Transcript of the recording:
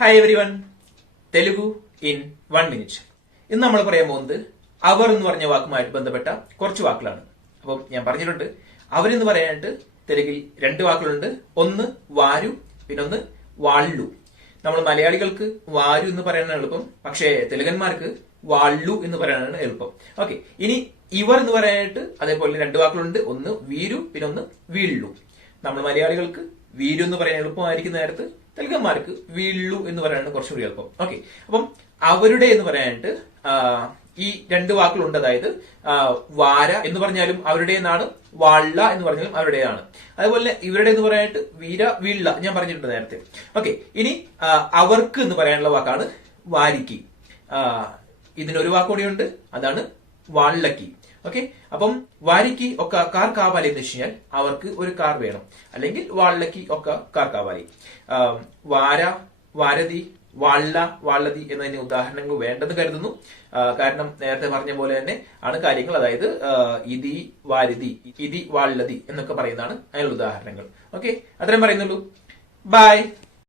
Hi every one, Telugu in 1 minute. ഇന്ന് നമ്മൾ പറയാൻ പോകുന്നത് അവർ എന്ന് പറഞ്ഞ വാക്കുമായിട്ട് ബന്ധപ്പെട്ട കുറച്ച് വാക്കുകളാണ്. അപ്പം ഞാൻ പറഞ്ഞിട്ടുണ്ട്, അവരെന്ന് പറയാനായിട്ട് തെലുങ്കിൽ 2 വാക്കുകളുണ്ട്. ഒന്ന് വാരു, പിന്നൊന്ന് വാള്ളു. നമ്മൾ മലയാളികൾക്ക് വാരു എന്ന് പറയാനാണ് എളുപ്പം, പക്ഷേ തെലുങ്കന്മാർക്ക് വാള്ളു എന്ന് പറയാനാണ് എളുപ്പം. ഓക്കെ, ഇനി ഇവർ എന്ന് പറയാനായിട്ട് അതേപോലെ 2 വാക്കുകളുണ്ട്. ഒന്ന് വീരു, പിന്നെ ഒന്ന് വീള്ളു. നമ്മൾ മലയാളികൾക്ക് വീരു എന്ന് പറയാൻ എളുപ്പമായിരിക്കുന്ന നേരത്ത് തെലുങ്കന്മാർക്ക് വീള്ളു എന്ന് പറയാനാണ് കുറച്ചുകൂടി എളുപ്പം. ഓക്കെ, അപ്പം അവരുടെ എന്ന് പറയാനായിട്ട് ഈ 2 വാക്കുകളുണ്ട്. അതായത് വാര എന്ന് പറഞ്ഞാലും അവരുടെ എന്നാണ്, വാള്ള എന്ന് പറഞ്ഞാലും അവരുടേതാണ്. അതുപോലെ ഇവരുടെ എന്ന് പറയാനായിട്ട് വീര, വീള്ള ഞാൻ പറഞ്ഞിട്ടുണ്ട് നേരത്തെ. ഓക്കെ, ഇനി അവർക്ക് എന്ന് പറയാനുള്ള വാക്കാണ് വാരിക്കി. ഇതിനൊരു വാക്കുകൂടിയുണ്ട്, അതാണ് വാള്ളക്കി. ഓക്കെ, അപ്പം വാരിക്ക് ഒക്കെ കാർ കാവാലി എന്ന് വെച്ച് കഴിഞ്ഞാൽ അവർക്ക് ഒരു കാർ വേണം, അല്ലെങ്കിൽ വാള്ളക്ക് ഒക്കെ കാർ കാവാലി. വാര, വാരതി, വാള്ള, വാള്ളതി എന്നതിന് ഉദാഹരണങ്ങൾ വേണ്ടെന്ന് കരുതുന്നു. കാരണം നേരത്തെ പറഞ്ഞ പോലെ തന്നെ ആണ് കാര്യങ്ങൾ. അതായത് ഇതി വാരിതി, ഇതി വാള്ളതി എന്നൊക്കെ പറയുന്നതാണ് അതിനുള്ള ഉദാഹരണങ്ങൾ. ഓക്കെ, അത്രയും പറയുന്നുള്ളൂ. ബൈ.